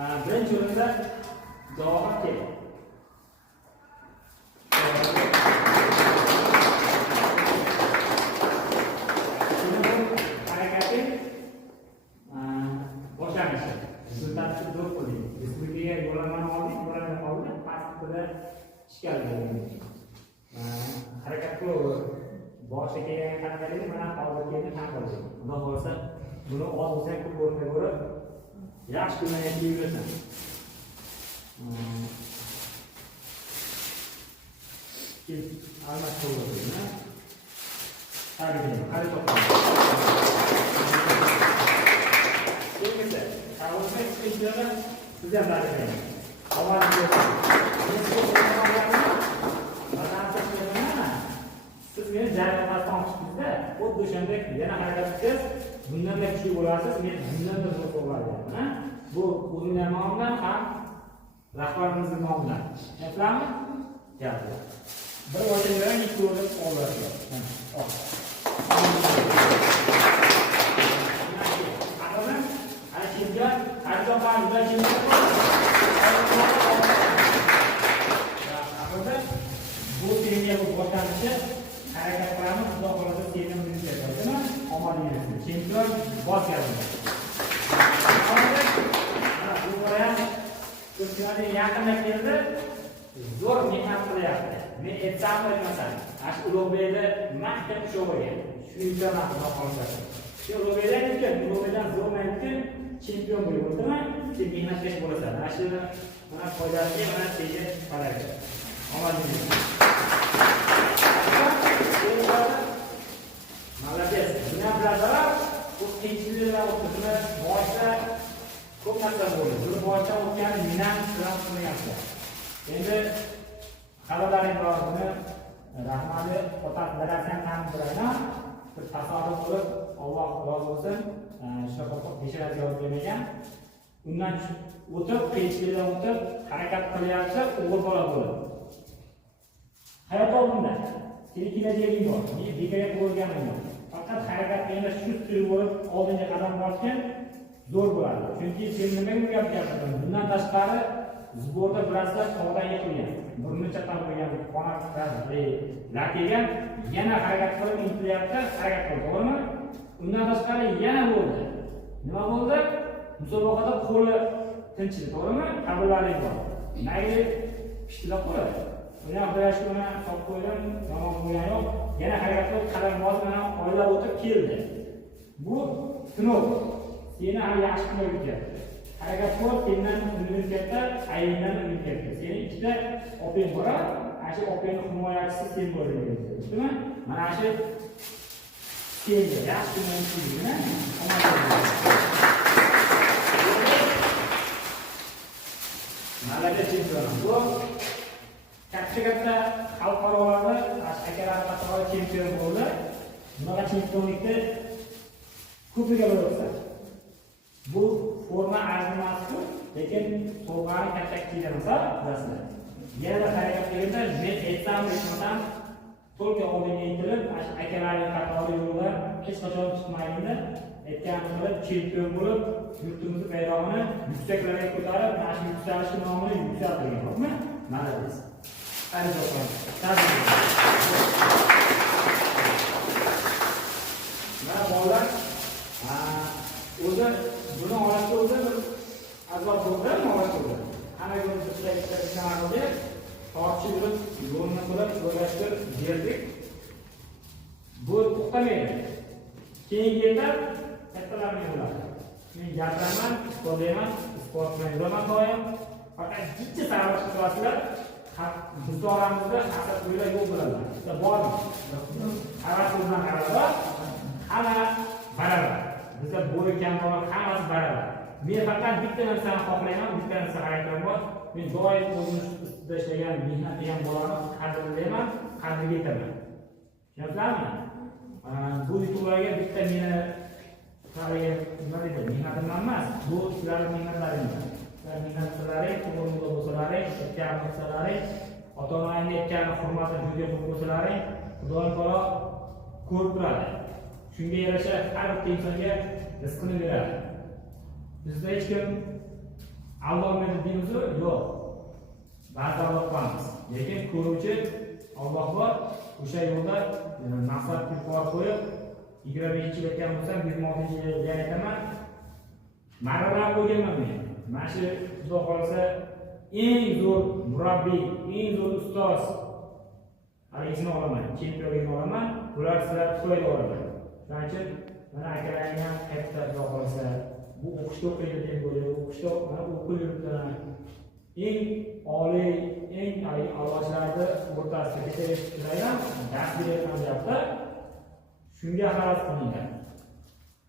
Birinchi o'rinda javob keldi. Harakati boshlanishi. Rezultatni to'g'ri qo'ydik. Respublikaga yo'llanmani oldik, yo'llanma oldik, pasportida ishga oldik. Harakat qilib boshga kelgan qanaqaligi mana hozir keldi ham qildi. Xudo xolsa buni olsak ko'p o'rniga ko'rib yaxshi kunlarga kiyib almas qo'ydim. Qari to'qson. Kelmasa, qavurma ichida siz ham baralang. Avvalgi siz meni jarrohdan chiqdingizda, xuddi o'shandek yana harakat qilsangiz, bundan da kuchli bo'lasiz, men bundan da zo'r bo'laman. Bu o'zimning nomimdan ham rahbarimizning nomidan. Tushunasizlarmi? Gaplar. Bir o'yindan ikki o'rin oladi. Bu senga bu boshlanishi harakat qilamiz, xudo xolasa senga minib ketadimi? Omadingizmi? Chempion boshladi. Bu ham ko'pchilikga yaqinda keldi. Zo'r mehnat qilyapti. Men aytsam aytmasam, shu Ulug'bekda mahkam ushlab qo'ygan. Shuning uchun ham xudo xolasa. Shu Ulug'bekdan zo'rmaydi, chempion bo'lib o'tdimi? Sen mehnatkash bo'lasan. Shu mana foydasiga mana senga qaraydi. Omadingiz. Молодец. Buni bilasalar, bu qiyinchiliklar o'tibmi? Boshda ko'p narsa bo'ldi. Buni boshdan o'tgani men ham qilmayapman. Endi xabarlaring bor buni rahmatli otasi dadasidan ham bilaman. Bir tasodif bo'lib, Alloh rozi bo'lsin. Shunaqa besharat javob bermagan. Undan o'tib, qiyinchiliklar o'tib, harakat qilyapti, o'g'il bola bo'ldi. Hayot oldinda seni kelajaging bor. Men bekorga qo'yganim yo'q. Faqat harakat qilganda shu turi bo'lib, oldinga qadam bosgan zo'r bo'ladi. Chunki sen nimaga gapirgan? Bundan tashqari zborda bilasizlar tog'dan yiqilgan. Bir necha tam bo'lgan qonatlar, lakegan yana harakat qilib intilyapti, harakat qildi, to'g'rimi? Undan tashqari yana bo'ldi. Nima bo'ldi? Musobaqada qo'li tinchidi, to'g'rimi? Qabullaring bor. Mayli pishtilab qo'yadi. Buni birashkuna solib qo'ydim, yomon bo'lgani yo'q. Yana harakat qilib qalamboz bilan oylar o'tib keldi. Bu sinov. Seni ham yaxshi qilib ketyapti. Harakat qilib, sendan umid katta, ayingdan umid katta. Seni ichida opang bor, shu opangning himoyachisi sen bo'lding. Tushundingmi? Mana shu senga yaxshi mumkinligini Malaka chempionlar. Bu katta xalqarolarda akalar qatori chempion bo'ldi. Bunaqa chempionlikda ko'piga bo'lsa. Bu forma arzimas-ku, lekin to'g'ri katta kiyilmasa, bilasizlar. Yana harakat qilganda men aytsam, aytmasam, to'g'ri oldinga intilib, akalarning qatori yo'lda hech qachon chiqmaydi. Aytgan qilib chempion bo'lib, yurtimiz bayrog'ini yuksaklarga ko'tarib, mana shu yuksalish nomini yuksaltirgan, to'g'rimi? Mana biz. Arizoklar. Mana bolalar o'zi buni olishga o'zi bir azob bo'ldi, olishga o'zi. Hamma yo'lni ishlashga tortishib yurib, yo'lni qilib, o'ylashtirib berdik. Bu to'xtamaydi. Keyin yetar, kattalarning yo'llari. Men gapiraman, isbotlayman, isbotman yuraman doim. Faqat jiddiy saralash qilasizlar. Biz oramizda hasad o'ylar yo'q bo'ladi. Bizda bormi? Havas bilan qarasa, hamma baravar. Bizda bo'yi kam bo'lgan hammasi baravar. Men faqat bitta narsani xohlayman, bitta narsa harakat bor. Men doim o'zim ustida ishlagan, mehnat qilgan bolani qadrlayman, qadriga yetaman. Tushunasizlarmi? Bu yutuqlarga bitta meni qaragan nima deydi? Mehnatim emas. Bu sizlarning mehnatlaringiz. Mehnatlaring, to'g'ri bo'lsalaring, aytgan bo'lsalaring, ota-onangning aytgan hurmati juda ko'p bo'lsalaring, Xudoy taolo ko'rib turadi. Shunga yarasha har bir insonga rizqini beradi. Bizda hech kim aldolmaydi deymizmi? Yo'q. Ba'zi aldab qolamiz. Lekin ko'ruvchi Alloh bor. O'sha yo'lda maqsad yuqori qo'yib, 25 yil o'tgan bo'lsam, 26 yilga aytaman. Marralar qo'yganman men. Mana shu Xudo xolasa eng zo'r murabbiy, eng zo'r ustoz Alisini olaman, chempionligini olaman. Bular sizlar tufayli olaman. Shuning uchun mana akalaring ham qayerda Xudo xolasa bu o'qishda o'qiydi deb bo'lib, o'qishda mana o'qib yuribdilar. Eng oliy, eng a'lochilarni o'rtasida kelayotgan dars berayotgan gapda shunga havas qilinglar.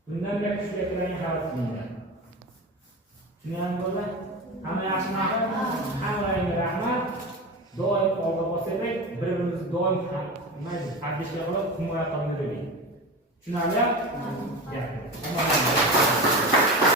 Bundan da kuchga kirgan havas qilinglar. Tushungan bo'ldi? Hamma yaxshi ma'qul. Hammalarga rahmat. Doim olg'a bosaylik, bir-birimizni doim haddishga qilib himoya qilib yuraylik. Tushunarli? Gap.